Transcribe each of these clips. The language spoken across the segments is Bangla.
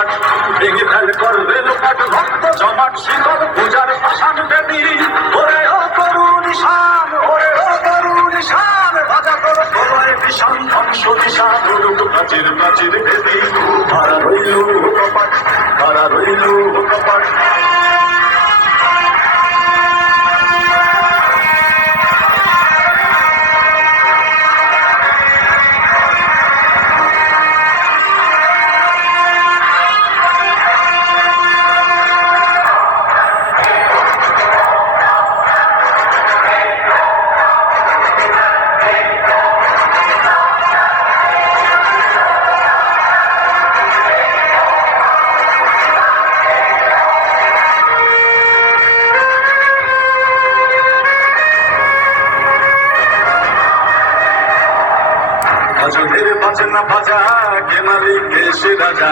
কপাট ভেঙে ফেল করবে লোপাট ভক্ত জমাট শিকল পূজার পাষাণ বেদী ওরে ও করুণ ঈশান ওরে ও করুণ ঈশান বাজা তোর প্রলয় ভীষণ ধ্বংস দিশা দুর্গ প্রাচীর প্রাচীর বেদী খাড়া রইল কপাট খাড়া রইল কপাট ভজনের বাজনা বাজা কে মালিক কে সে রাজা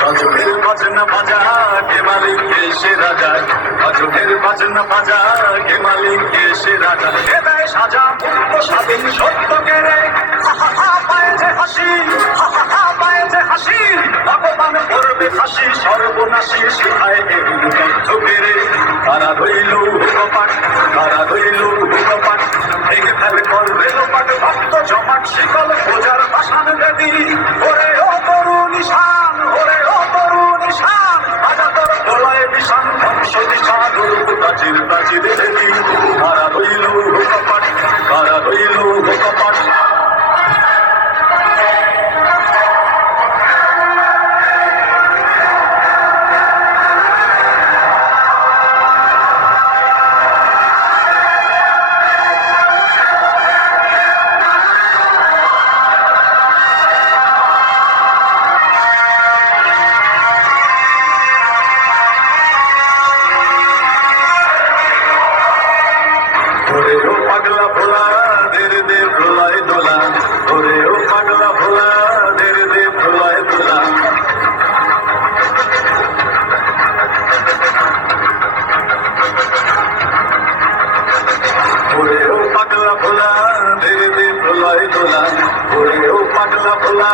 ভজনের বাজনা বাজা কে মালিক কে সে রাজা ভজনের বাজনা বাজা কে মালিক কে সে রাজা কে দেয় সাজা মুক্ত স্বাধীন সত্য কেড়ে পায়ে যে হাসি পায়ে যে হাসি ভগবান করবে হাসি সর্বনাশী শিখায় তথ্য কেড়ে কারা রইল কপাট কারা রইল কপাট ভেঙে ফেল করবে লোপাট ভক্ত জমাট শিকল পূজার পাষাণ বেদী ওরে ও করুণ ঈশান ওরে ও করুণ ঈশান বাজা তোর প্রলয় ভীষণ ধ্বংস দিশা দুর্গ প্রাচীর প্রাচীর বেদী কারা রইল কপাট কারা রইল কপাট ওরে ও পাগলা ভোলা ধীরে দে ভোলায় দোলা ওরে ও পাগলা ভোলা ধীরে দে ভোলায় দোলা ওরে ও পাগলা ভোলা ধীরে দে ভোলায় দোলা ওরে ও পাগলা ভোলা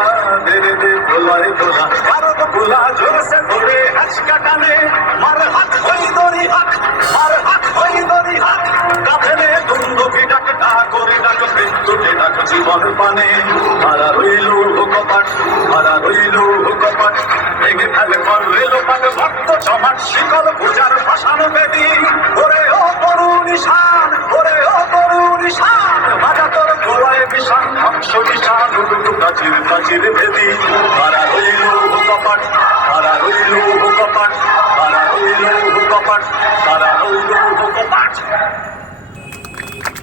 ধীরে দে ভোলায় দোলা ভারত ভোলা জোরসে ধরে আজকা টানে মার হাত হই দড়ি হাত মার হাত হই দড়ি হাত কাঁধে দুন্দুকি ডাক ডাক করে ডাক মৃত্যুতে ডাক জীবন পানে মারা রইল কপাট মারা রইল কপাট ভেঙে ফেল করবে লোপাট ভক্ত জমাট শিকল পূজার পাষাণ বেদী ওরে ও করুণ ঈশান ওরে ও করুণ ঈশান বাজা তোর প্রলয় ভীষণ ধ্বংস দিশা দুর্গ প্রাচীর প্রাচীর বেদী